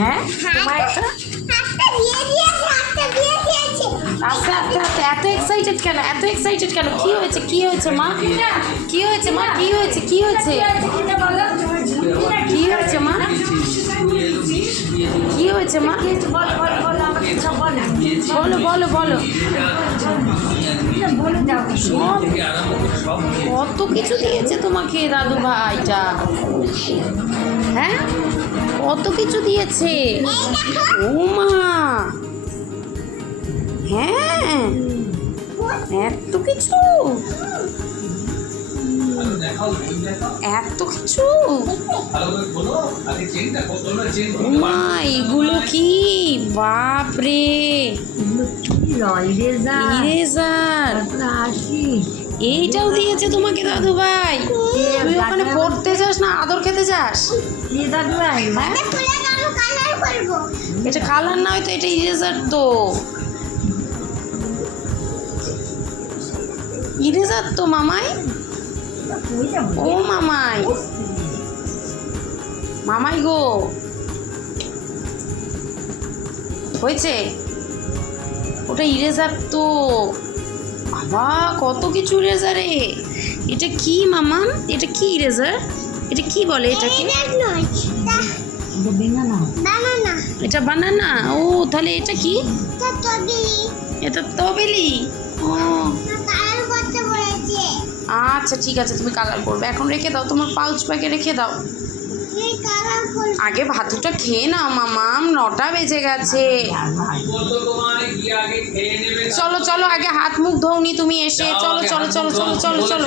হ্যাঁ তোমার একটা আস্তে আস্তে আস্তে এত এক্সাইটেড কেন, এত এক্সাইটেড কেন? কি হয়েছে, কি হয়েছে মা, কি হয়েছে মা, কি হয়েছে, কি হয়েছে, কি হয়েছে মা, কি হয়েছে মা, বলো বলো বলো। কত কিছু দিয়েছে তোমাকে দাদু ভাইটা, হ্যাঁ কত কিছু দিয়েছে। ও মা, হ্যাঁ এত কিছু, এত কিছু মা, এগুলো কি বাপরে, ইরেজার এইটাও দিয়েছে তোমাকে দাদু ভাই। তুই ওখানে পড়তে যাস না আদর খেতে যাস? দাদু ভাই এটা কালার না, হয়তো এটা ইরেজার, তো ইরেজার তো মামাই। ও মামাই, মামাই গো, হয়েছে ওটা ইরেজার তো। বাবা কত কিছু ইরেজারে। এটা কি মামা, এটা কি ইরেজার, এটা কি বলে এটাকে? এটা বানানা। ও তাহলে এটা কি? এটা তবেলি। ও আচ্ছা ঠিক আছে, তুমি কালার করবে, এখন রেখে দাও, তোমার পাউচ ব্যাগে রেখে দাও। আগে ভাতুটা খেয়ে নাও মামাম, 9টা বেজে গেছে। চলো চলো আগে হাত মুখ ধোনি তুমি এসে, চলো চলো চলো চলো চলো চলো।